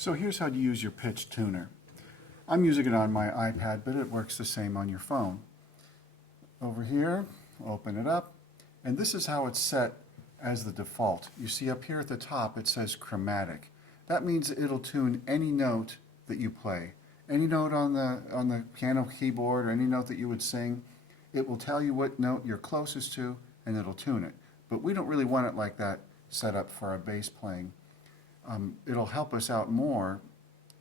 So here's how to use your pitch tuner. I'm using it on my iPad, but it works the same on your phone. Over here, open it up, and this is how it's set as the default. You see up here at the top it says chromatic. That means it'll tune any note that you play. Any note on the piano keyboard or any note that you would sing, it will tell you what note you're closest to and it'll tune it. But we don't really want it like that set up for our bass playing. It'll help us out more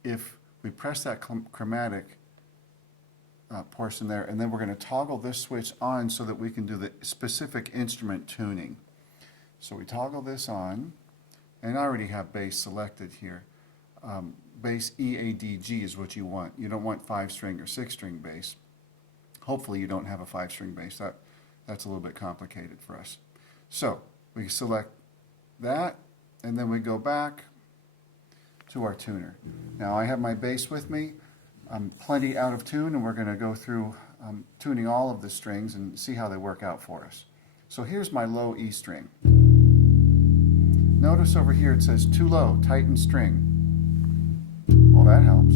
if we press that chromatic portion there, and then we're going to toggle this switch on so that we can do the specific instrument tuning. So we toggle this on, and I already have bass selected here. Bass E, A, D, G is what you want. You don't want 5-string or 6-string bass. Hopefully you don't have a 5-string bass. That's a little bit complicated for us. So we select that, and then we go back to our tuner. Now I have my bass with me. I'm plenty out of tune, and we're going to go through tuning all of the strings and see how they work out for us. So here's my low E string. Notice over here it says too low, tighten string. Well, that helps.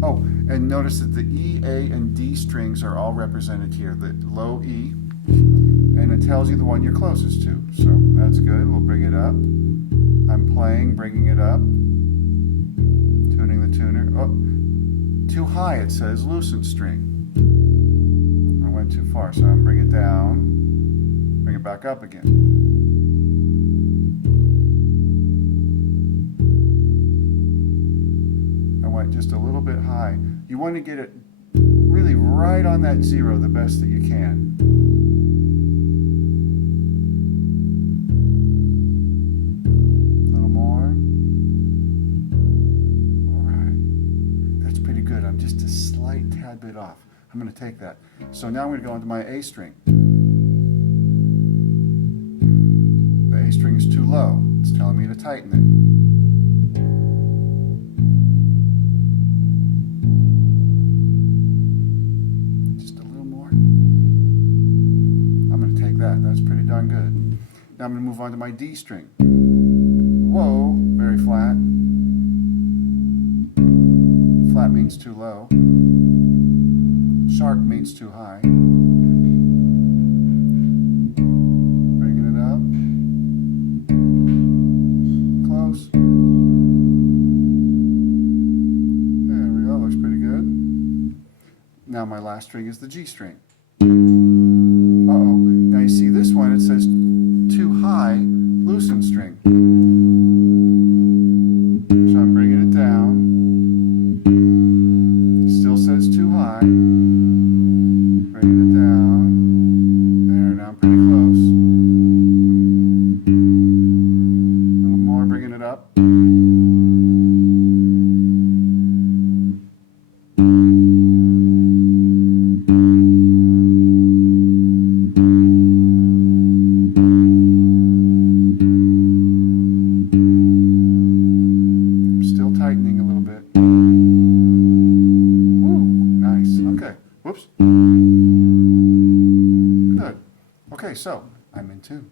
Oh, and notice that the E, A, and D strings are all represented here. The low E, and it tells you the one you're closest to. So that's good. We'll bring it up. I'm playing, bringing it up, tuning the tuner. Oh, too high, it says loosen string. I went too far, so I'm bringing it down, bring it back up again. I went just a little bit high. You want to get it really right on that zero the best that you can. A little more. All right. That's pretty good. I'm just a slight tad bit off. I'm going to take that. So now I'm going to go into my A string. The A string is too low. It's telling me to tighten it. That's pretty darn good. Now I'm going to move on to my D string. Whoa, very flat. Flat means too low. Sharp means too high. Bringing it up. Close. There we go, looks pretty good. Now my last string is the G string. Uh-oh. Now you see this one, it says too high, loosen string. So I'm bringing it down. It still says too high. Bringing it down. There, now I'm pretty close. A little more, bringing it up. Tightening a little bit. Ooh, nice. Okay. Whoops. Good. Okay, so I'm in tune.